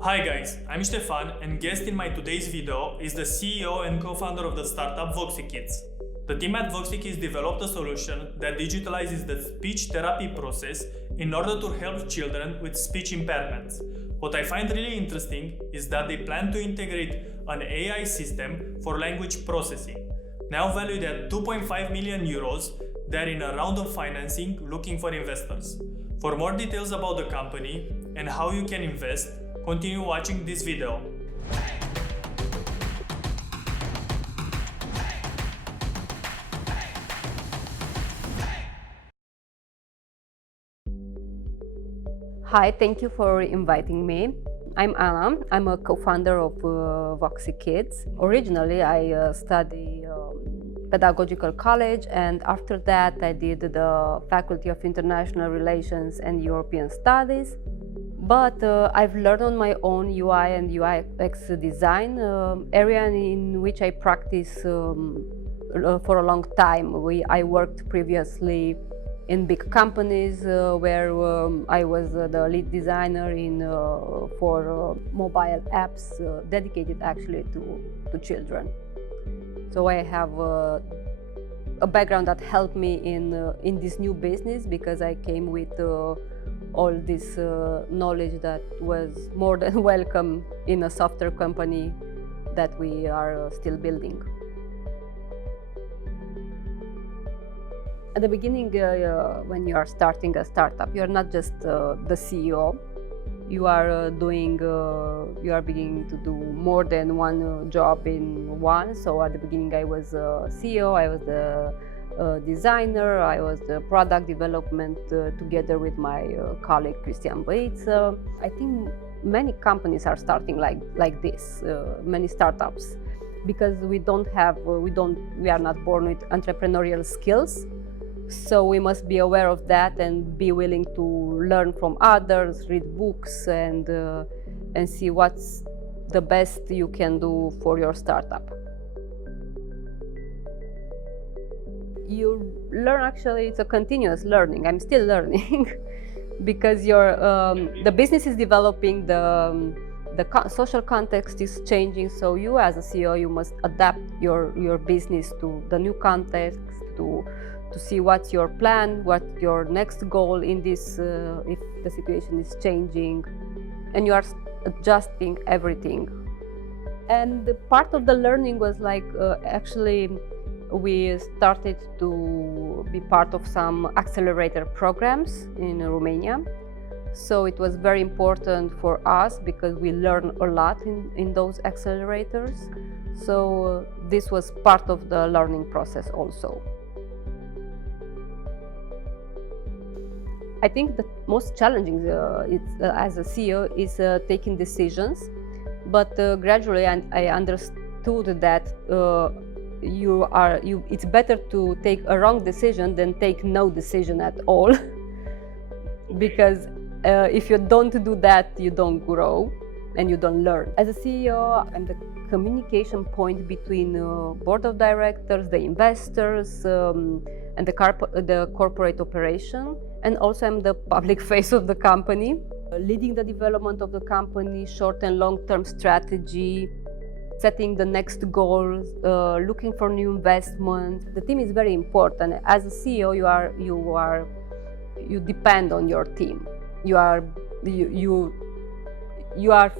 Hi guys, I'm Stefan and guest in my today's video is the CEO and co-founder of the startup VoxiKids. The team at VoxiKids developed a solution that digitalizes the speech therapy process in order to help children with speech impairments. What I find really interesting is that they plan to integrate an AI system for language processing. Now valued at 2.5 million euros, they're in a round of financing looking for investors. For more details about the company and how you can invest, continue watching this video. Hi, thank you for inviting me. I'm Anna. I'm a co-founder of VoxiKids. Originally, I studied pedagogical college, and after that, I did the Faculty of International Relations and European Studies. But I've learned on my own UI and UX design area in which I practice for a long time. I worked previously in big companies where I was the lead designer for mobile apps dedicated actually to children. So I have a background that helped me in this new business because I came with all this knowledge that was more than welcome in a software company that we are still building. At the beginning, when you are starting a startup, you are not just the CEO. You are beginning to do more than one job in one. So at the beginning, I was CEO. I was the designer. I was the product development together with my colleague Christian Bates. I think many companies are starting like this. Many startups, because we are not born with entrepreneurial skills. So we must be aware of that and be willing to learn from others, read books, and see what's the best you can do for your startup. You learn, actually, it's a continuous learning. I'm still learning because the business is developing, the social context is changing. So you as a CEO, you must adapt your business to the new context, to see what's your plan, what your next goal in this, if the situation is changing, and you are adjusting everything. And the part of the learning was actually we started to be part of some accelerator programs in Romania. So it was very important for us because we learned a lot in those accelerators. So this was part of the learning process also. I think the most challenging as a CEO is taking decisions, but gradually I understood that it's better to take a wrong decision than take no decision at all, because if you don't do that, you don't grow and you don't learn. As a CEO, I'm the communication point between board of directors, the investors, and the corporate operation. And also I'm the public face of the company, leading the development of the company, short and long-term strategy, setting the next goals, looking for new investment. The team is very important. As a CEO, you depend on your team. You are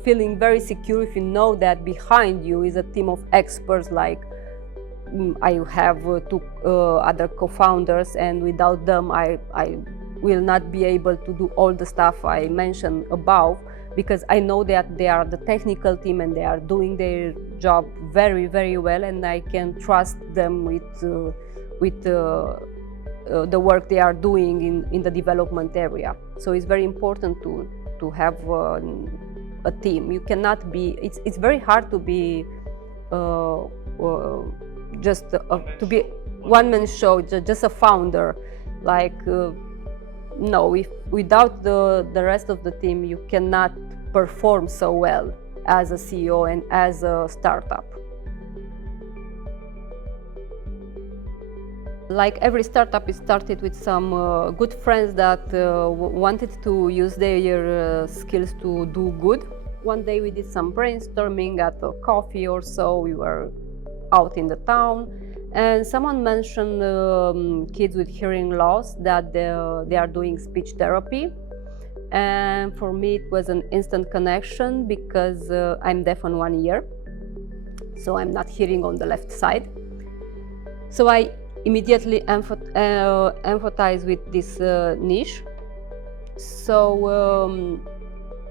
feeling very secure if you know that behind you is a team of experts. Like I have two other co-founders, and without them I will not be able to do all the stuff I mentioned above, because I know that they are the technical team and they are doing their job very, very well, and I can trust them with the work they are doing in the development area. So it's very important to have a team. You cannot be. It's very hard to be to be one-man show, just a founder. No, without the rest of the team, you cannot perform so well as a CEO and as a startup. Like every startup, it started with some good friends that wanted to use their skills to do good. One day we did some brainstorming at a coffee or so. We were out in the town, and someone mentioned kids with hearing loss, that they are doing speech therapy. And for me it was an instant connection, because I'm deaf on one ear, so I'm not hearing on the left side. So I immediately empathize with this niche. So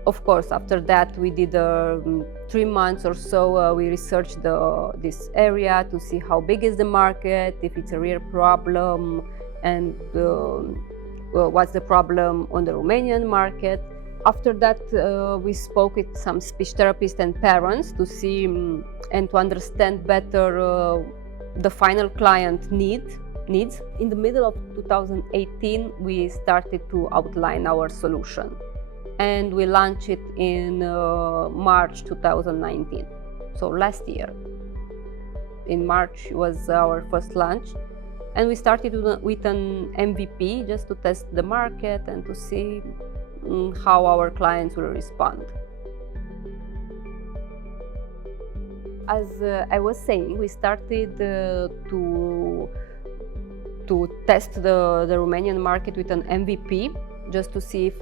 of course, after that we did 3 months or so, we researched this area to see how big is the market, if it's a real problem, and what's the problem on the Romanian market. After that, we spoke with some speech therapists and parents to see and to understand better the final client needs. In the middle of 2018, we started to outline our solution, and we launched it in March 2019, so last year. In March was our first launch, and we started with an MVP just to test the market and to see how our clients will respond. As I was saying, we started to test the Romanian market with an MVP, just to see if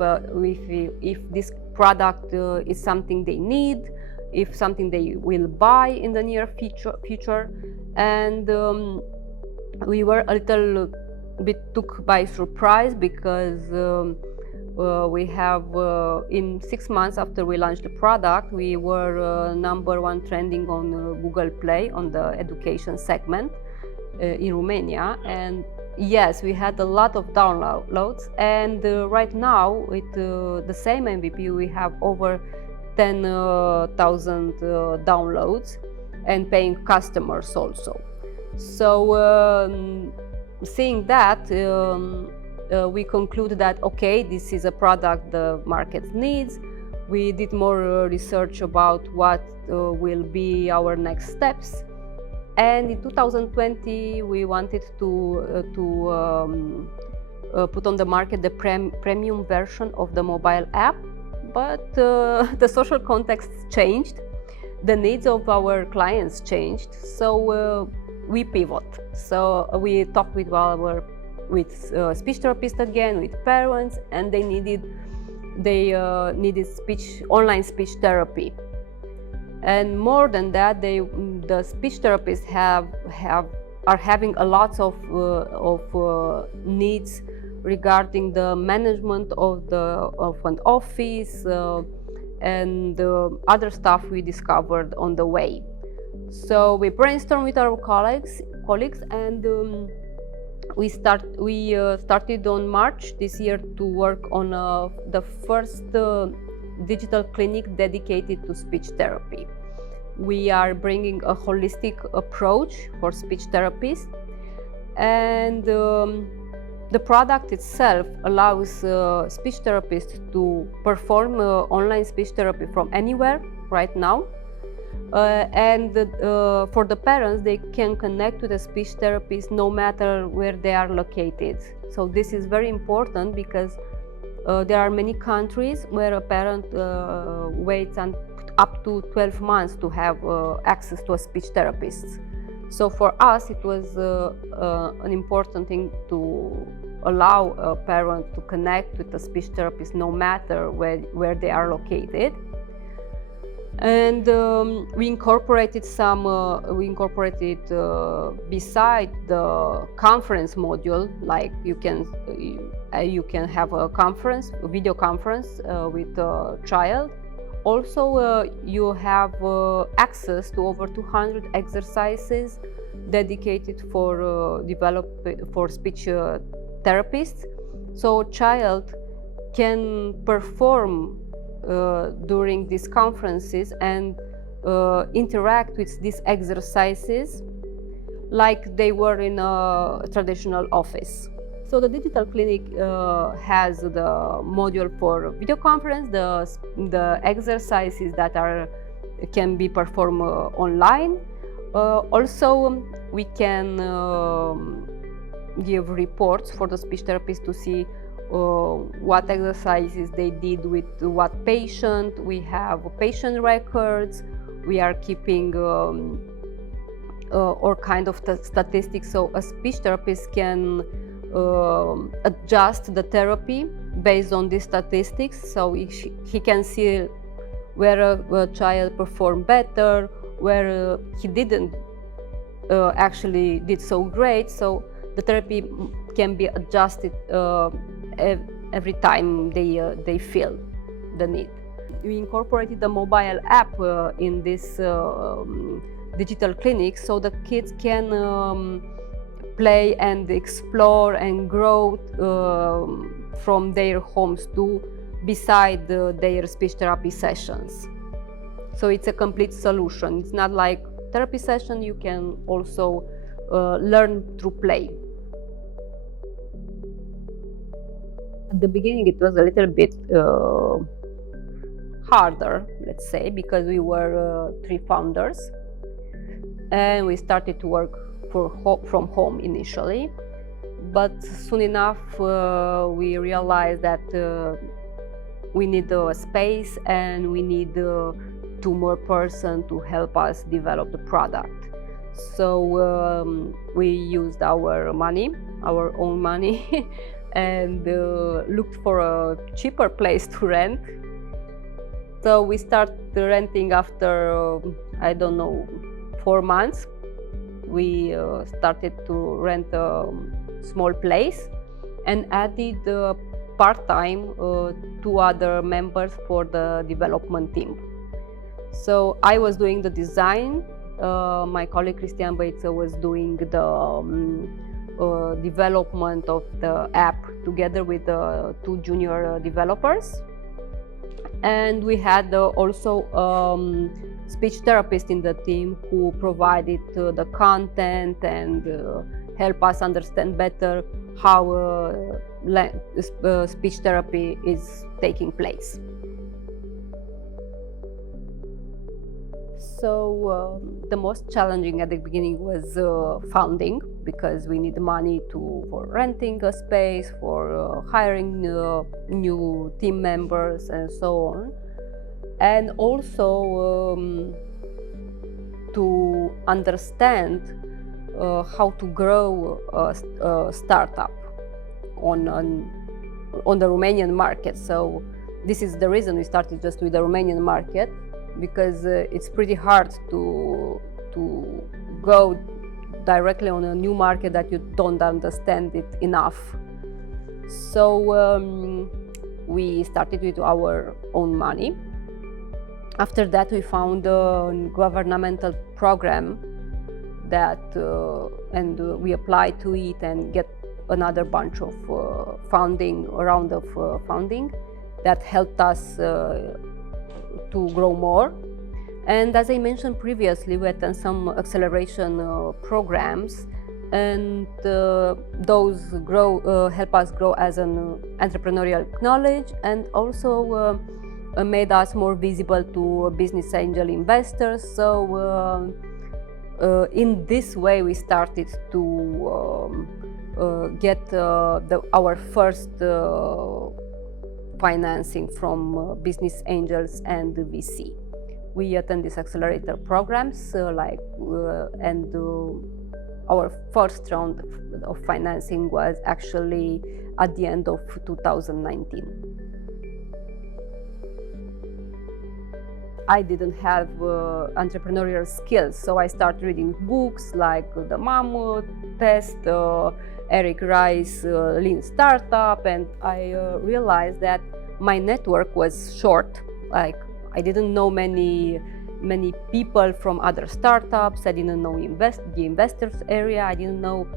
this product is something they need, if something they will buy in the near future. And we were a little bit took by surprise, because we have in 6 months after we launched the product, we were #1 trending on Google Play on the education segment in Romania. And yes, we had a lot of downloads, and right now with the same MVP we have over 10,000 downloads and paying customers also. So seeing that, we conclude that okay, this is a product the market needs. We did more research about what will be our next steps, and in 2020 we wanted to put on the market the premium version of the mobile app, but the social context changed, the needs of our clients changed, so we pivot. So we talked with speech therapists again, with parents, and they needed online speech therapy. And more than that, the speech therapists are having a lot of needs regarding the management of an office and other stuff we discovered on the way. So we brainstormed with our colleagues, and we started on March this year to work on the first digital clinic dedicated to speech therapy. We are bringing a holistic approach for speech therapists, and the product itself allows speech therapists to perform online speech therapy from anywhere right now. And for the parents, they can connect with a speech therapist no matter where they are located. So this is very important, because there are many countries where a parent waits up to 12 months to have access to a speech therapist. So for us, it was an important thing to allow a parent to connect with a speech therapist no matter where they are located. And we incorporated beside the conference module, like you can have a video conference with a child. Also, you have access to over 200 exercises dedicated for speech therapists. So a child can perform during these conferences and interact with these exercises like they were in a traditional office. So the digital clinic has the module for video conference, the exercises that can be performed online. Also, we can give reports for the speech therapist to see what exercises they did with what patient. We have patient records. We are keeping all kind of statistics, so a speech therapist can adjust the therapy based on these statistics. So he can see where a child performed better, where he didn't actually did so great. So the therapy can be adjusted every time they feel the need. We incorporated the mobile app in this digital clinic, so the kids can play and explore and grow from their homes too, beside their speech therapy sessions. So it's a complete solution. It's not like therapy session, you can also learn through play. At the beginning it was a little bit harder, let's say, because we were 3 founders and we started to work from home initially. But soon enough we realized that we need a space and we need 2 more persons to help us develop the product. So we used our money, our own money, and looked for a cheaper place to rent. So we started renting after, I don't know, 4 months. We started to rent a small place and added part-time 2 other members for the development team. So I was doing the design, my colleague Cristian Băiță was doing the development of the app together with 2 junior developers. And we had also speech therapist in the team who provided the content and help us understand better how speech therapy is taking place. So the most challenging at the beginning was funding, because we need money for renting a space, for hiring new team members and so on, and also to understand how to grow a startup on the Romanian market. So this is the reason we started just with the Romanian market, because it's pretty hard to go directly on a new market that you don't understand it enough. So we started with our own money. After that we found a governmental program that and we applied to it and get another bunch of round of funding that helped us to grow more. And as I mentioned previously, we attend some acceleration programs, and those help us grow as an entrepreneurial knowledge, and also made us more visible to business angel investors. So in this way we started to get our first financing from business angels and VC. We attend these accelerator programs and our first round of financing was actually at the end of 2019. I didn't have entrepreneurial skills, so I started reading books like the Mom Test, Eric Rice, Lean Startup, and I realized that my network was short. Like, I didn't know many people from other startups. I didn't know the investors area. I didn't know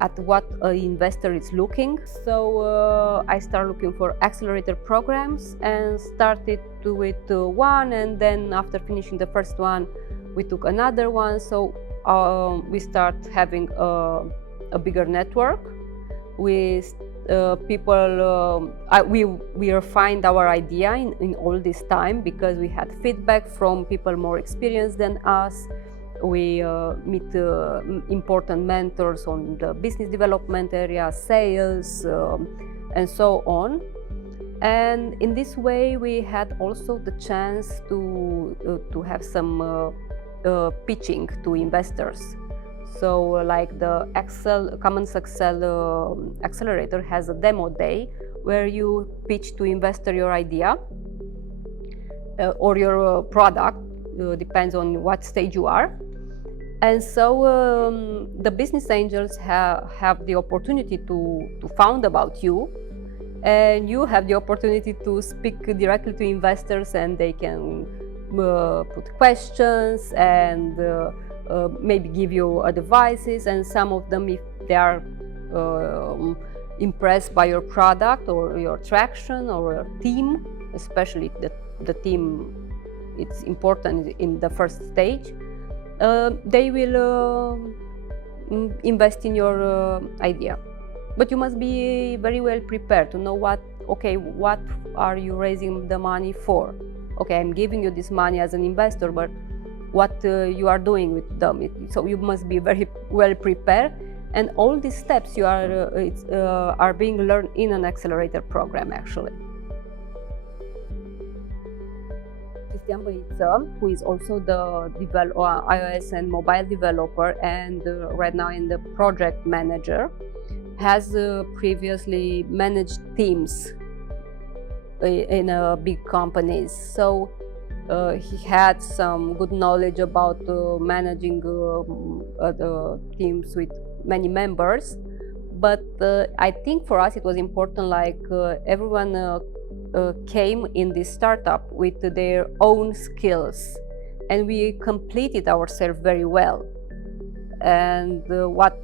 at what an investor is looking. So I started looking for accelerator programs and started with one, and then after finishing the first one, we took another one. So we start having a bigger network with people. We refined our idea in all this time because we had feedback from people more experienced than us. We meet important mentors on the business development area, sales, and so on. And in this way, we had also the chance to have some pitching to investors. So, like the Commons Excel accelerator has a demo day where you pitch to investor your idea or your product, depends on what stage you are. And so the business angels have the opportunity to found about you, and you have the opportunity to speak directly to investors, and they can put questions and maybe give you advices. And some of them, if they are impressed by your product or your traction or your team, especially the team, it's important in the first stage, they will invest in your idea. But you must be very well prepared to know what are you raising the money for? Okay, I'm giving you this money as an investor, but what you are doing with them. So you must be very well prepared, and all these steps are being learned in an accelerator program actually. Cristian Băiță, who is also the iOS and mobile developer and right now in the project manager, has previously managed teams in big companies. So he had some good knowledge about managing teams with many members. But I think for us it was important, like everyone came in this startup with their own skills, and we completed ourselves very well. And what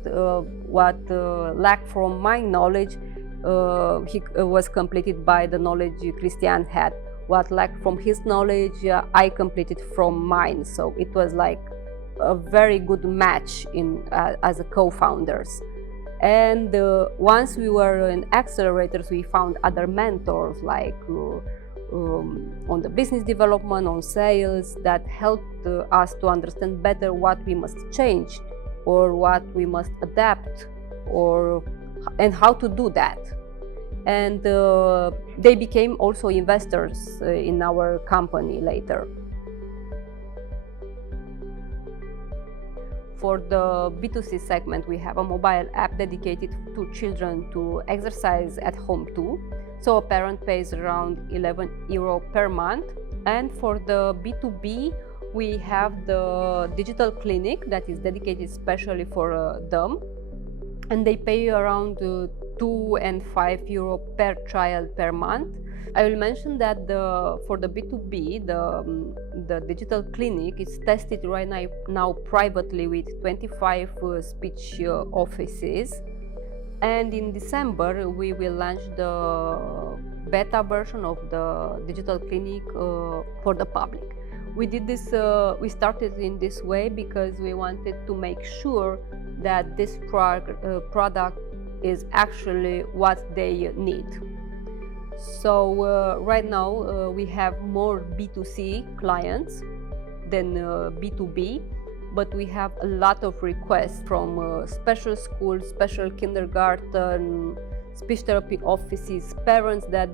lacked from my knowledge, was completed by the knowledge Cristian had. What lacked from his knowledge, I completed from mine. So it was like a very good match as a co-founders. And once we were in accelerators, we found other mentors, like on the business development, on sales, that helped us to understand better what we must change or what we must adapt, and how to do that. And they became also investors in our company later. For the B2C segment, we have a mobile app dedicated to children to exercise at home too. So a parent pays around €11 per month. And for the B2B, we have the digital clinic that is dedicated especially for them. And they pay around €2 and €5 per child per month. I will mention that for the B2B, the digital clinic is tested right now privately with 25 speech offices. And in December, we will launch the beta version of the digital clinic for the public. We did this. We started in this way because we wanted to make sure that this product is actually what they need. So right now we have more B2C clients than B2B, but we have a lot of requests from special schools, special kindergarten, speech therapy offices, parents that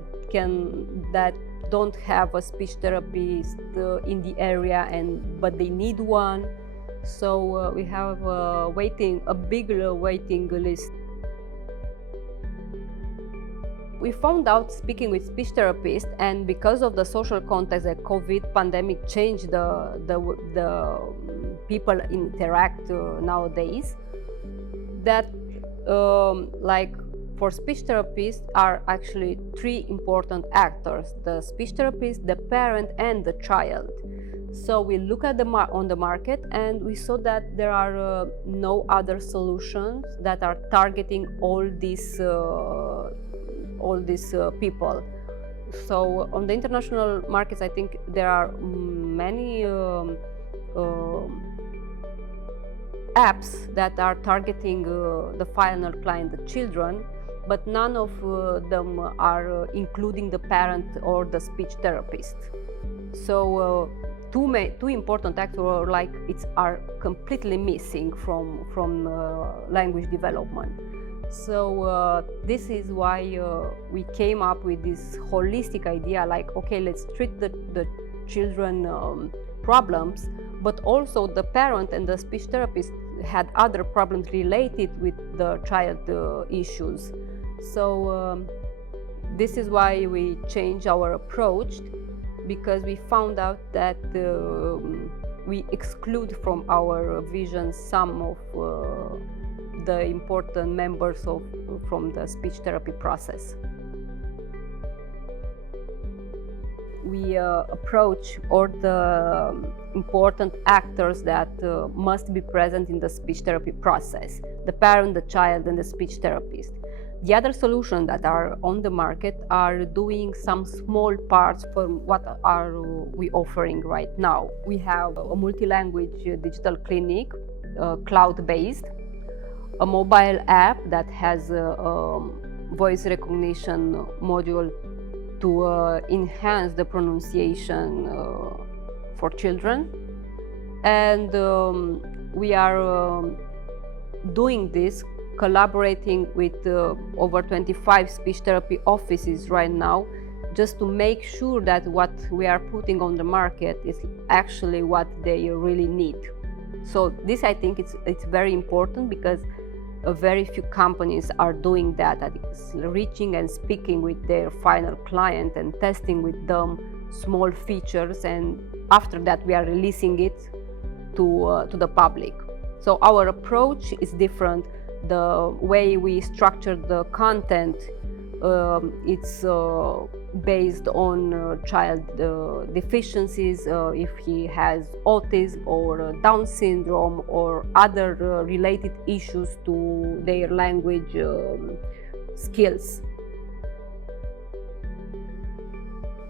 don't have a speech therapist in the area but they need one. So we have a bigger waiting list. We found out, speaking with speech therapists, and because of the social context, the COVID pandemic changed the people interact nowadays, that like for speech therapists are actually three important actors: the speech therapist, the parent, and the child. So we look at on the market, and we saw that there are no other solutions that are targeting all these people. So on the international markets, I think there are many apps that are targeting the final client, the children, but none of them are including the parent or the speech therapist. So two important actors are completely missing from language development. So this is why we came up with this holistic idea, like, okay, let's treat the children problems, but also the parent and the speech therapist had other problems related with the child issues. So this is why we changed our approach, because we found out that we exclude from our vision some of the important members from the speech therapy process. We approach all the important actors that must be present in the speech therapy process: the parent, the child, and the speech therapist. The other solutions that are on the market are doing some small parts from what are we offering right now. We have a multi-language digital clinic, cloud-based, a mobile app that has a voice recognition module to enhance the pronunciation for children. And we are doing this collaborating with over 25 speech therapy offices right now, just to make sure that what we are putting on the market is actually what they really need. So this, I think it's very important, because very few companies are doing that, reaching and speaking with their final client and testing with them small features, and after that we are releasing it to the public. So our approach is different. The way we structure the content, it's based on child deficiencies, if he has autism or Down syndrome or other related issues to their language skills.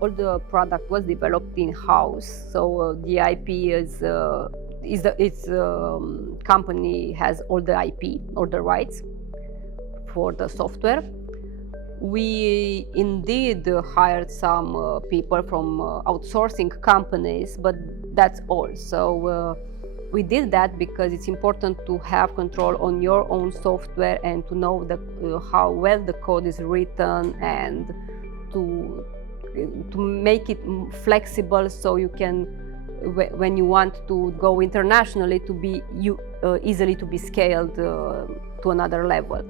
All the product was developed in-house, so the IP its company has all the IP, all the rights for the software. We indeed hired some people from outsourcing companies, but that's all. So we did that because it's important to have control on your own software and to know how well the code is written, and to make it flexible, so you can, when you want to go internationally, to be easily to be scaled to another level.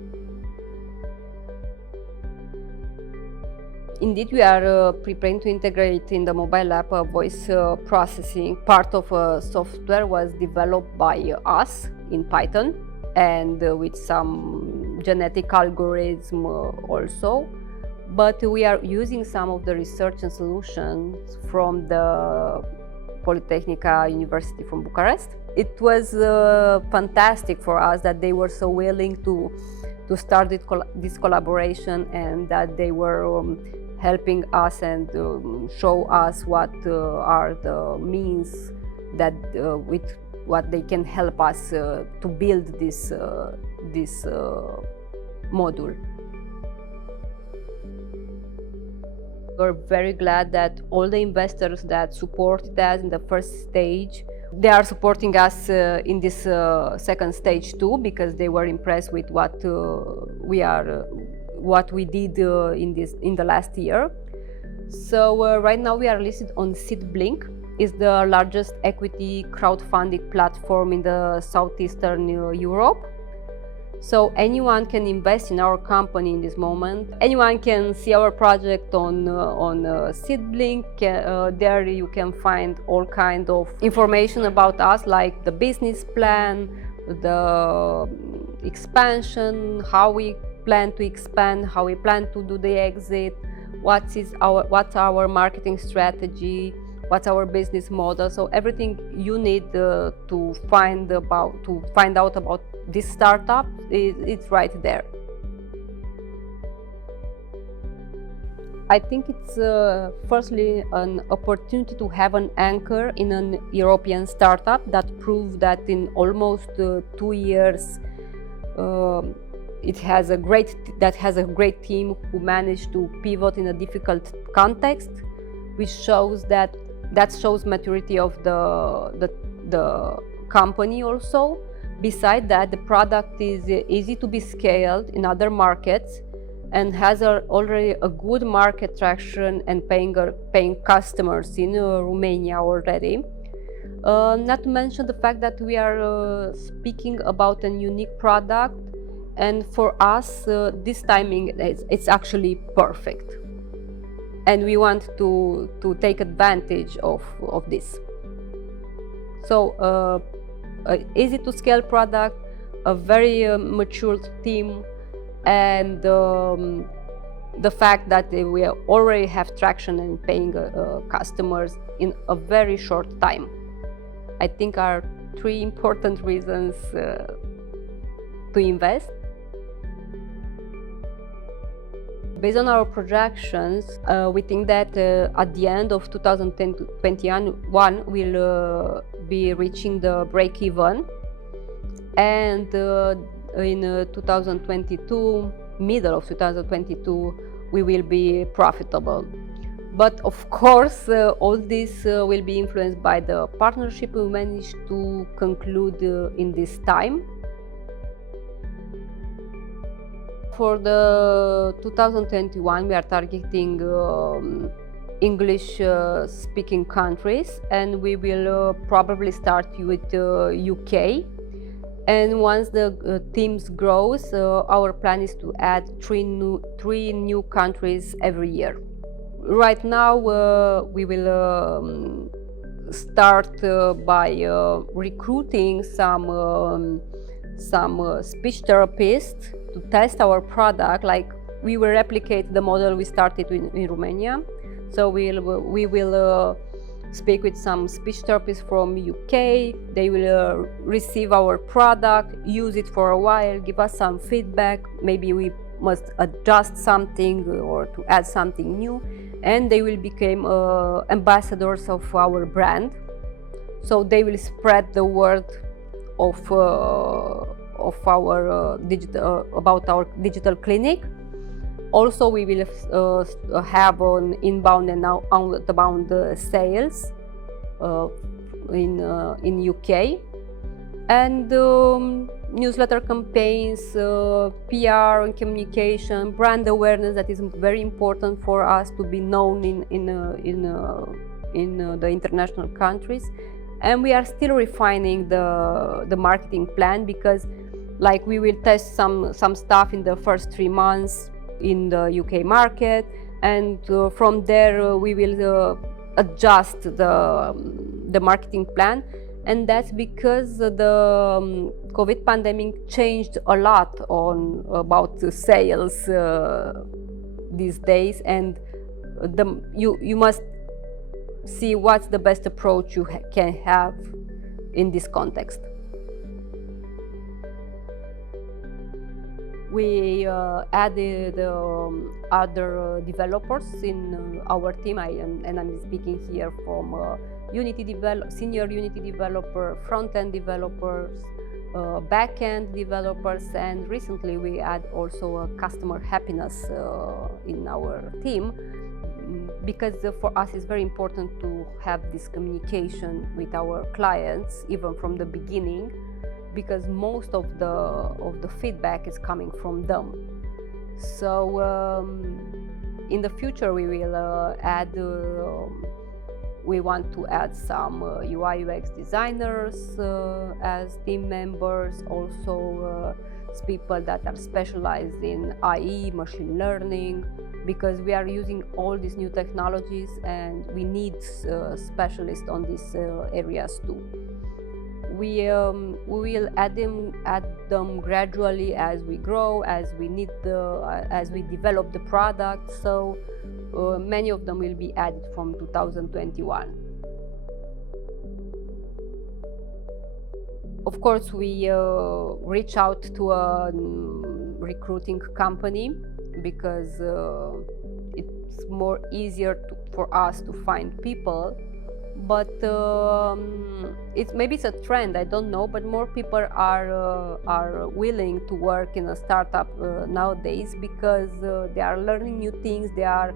Indeed, we are preparing to integrate in the mobile app voice processing. Part of software was developed by us in Python, and with some genetic algorithm also. But we are using some of the research and solutions from the Polytechnica University from Bucharest. It was fantastic for us that they were so willing to start this collaboration, and that they were helping us and show us what are the means that with what they can help us to build this module. We're very glad that all the investors that supported us in the first stage, they are supporting us in this second stage too, because they were impressed with what we did in the last year. So right now we are listed on SeedBlink. It's the largest equity crowdfunding platform in the southeastern Europe. So anyone can invest in our company in this moment. Anyone can see our project on SeedBlink. There you can find all kind of information about us, like the business plan, the expansion, how we plan to expand, how we plan to do the exit, what's our marketing strategy, what's our business model. So everything you need to find out about this startup, it's right there. I think it's firstly an opportunity to have an anchor in an European startup that proved that in almost 2 years it has a great team who managed to pivot in a difficult context, which shows that shows maturity of the company also. Besides that, the product is easy to be scaled in other markets and has already a good market traction and paying customers in Romania already. Not to mention the fact that we are speaking about a unique product, and for us this timing it's actually perfect, and we want to take advantage of this. So easy to scale product, a very mature team, and the fact that we already have traction and paying customers in a very short time, I think are three important reasons to invest. Based on our projections, we think that at the end of 2021 we'll be reaching the break-even, and in 2022, middle of 2022, we will be profitable. But of course, all this will be influenced by the partnership we managed to conclude in this time. For the 2021, we are targeting English-speaking countries, and we will probably start with UK. And once the teams grows, our plan is to add three new countries every year. Right now, we will start by recruiting some speech therapists to test our product. Like, we will replicate the model we started in Romania. So we will speak with some speech therapists from UK. They will receive our product, use it for a while, give us some feedback. Maybe we must adjust something or to add something new, and they will become ambassadors of our brand. So they will spread the word of our about our digital clinic. Also, we will have an inbound and outbound sales in UK, and newsletter campaigns, PR and communication, brand awareness. That is very important for us to be known in the international countries. And we are still refining the marketing plan, because like we will test some stuff in the first 3 months in the UK market, and from there we will adjust the marketing plan. And that's because the COVID pandemic changed a lot about sales these days, and you must see what's the best approach you can have in this context. We added other developers in our team, and I'm speaking here from senior Unity developer, front-end developers, back-end developers, and recently we add also a customer happiness in our team, because for us it's very important to have this communication with our clients even from the beginning, because most of the feedback is coming from them. So in the future we will we want to add some UI UX designers as team members, also people that are specialized in AI, machine learning, because we are using all these new technologies and we need specialists on these areas too. We will add them gradually as we grow, as we develop the product. So many of them will be added from 2021. Of course, we reach out to a recruiting company, because it's more easier for us to find people. But maybe it's a trend, I don't know, but more people are willing to work in a startup nowadays, because they are learning new things, they are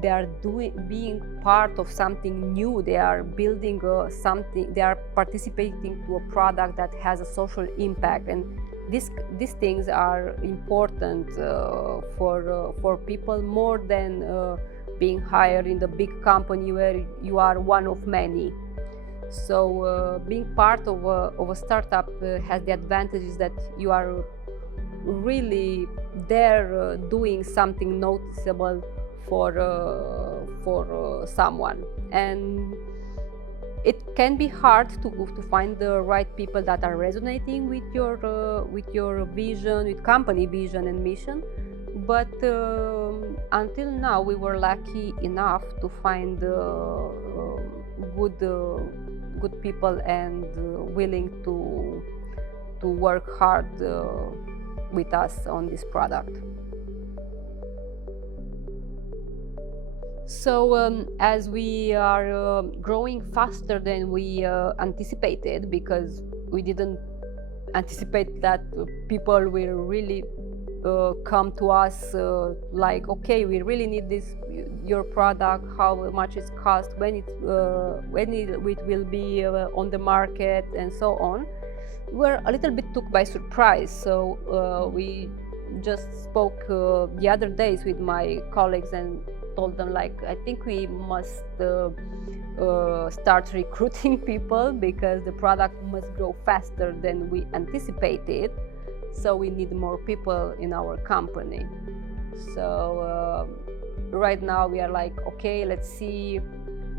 they are being part of something new. They are building something. They are participating to a product that has a social impact, and these things are important for people more than being hired in the big company where you are one of many. So being part of a startup has the advantages that you are really there doing something noticeable for someone, and it can be hard to find the right people that are resonating with your vision, with company vision and mission. But until now, we were lucky enough to find good people and willing to work hard with us on this product. So as we are growing faster than we anticipated, because we didn't anticipate that people will really come to us like, okay, we really need your product, how much it costs, when it will be on the market, and so on. We're a little bit took by surprise. So we just spoke the other days with my colleagues and told them, like, I think we must start recruiting people, because the product must grow faster than we anticipated. So we need more people in our company. So right now we are like, okay, let's see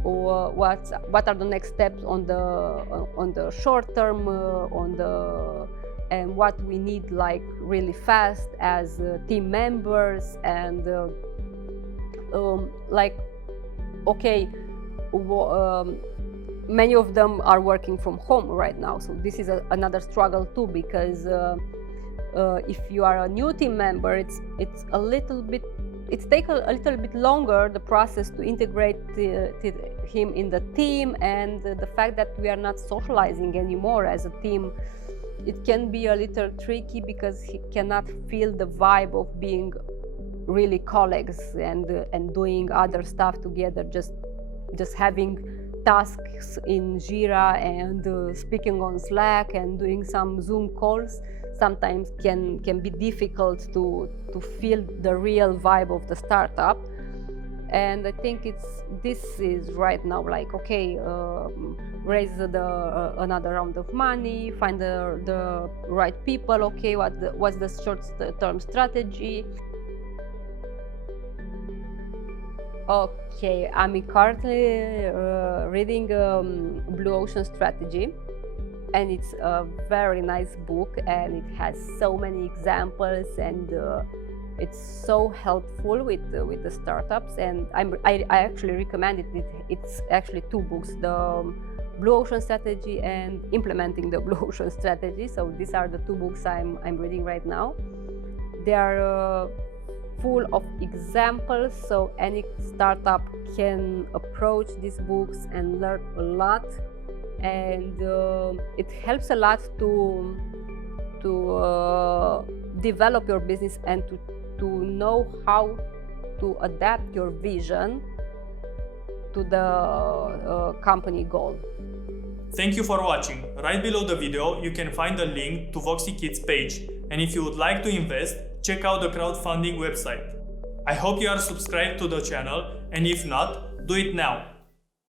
what are the next steps on the short term, and what we need like really fast as team members, and like, okay, many of them are working from home right now, so this is another struggle too, because if you are a new team member, it takes a little bit longer, the process to integrate him in the team, and the fact that we are not socializing anymore as a team, it can be a little tricky, because he cannot feel the vibe of being really colleagues and doing other stuff together, just having tasks in Jira and speaking on Slack and doing some Zoom calls sometimes can be difficult to feel the real vibe of the startup. And I think this is right now like, okay, raise another round of money, find the right people, okay, what's the short-term strategy. Okay, I'm currently reading Blue Ocean Strategy, and it's a very nice book, and it has so many examples, and it's so helpful with the startups, and I actually recommend it. It's actually two books, the Blue Ocean Strategy and Implementing the Blue Ocean Strategy. So these are the two books I'm reading right now. They are full of examples, so any startup can approach these books and learn a lot, and it helps a lot to develop your business and to know how to adapt your vision to the company goal. Thank you for watching. Right below the video you can find a link to VoxiKids page, and if you would like to invest, check out the crowdfunding website. I hope you are subscribed to the channel, and if not, do it now.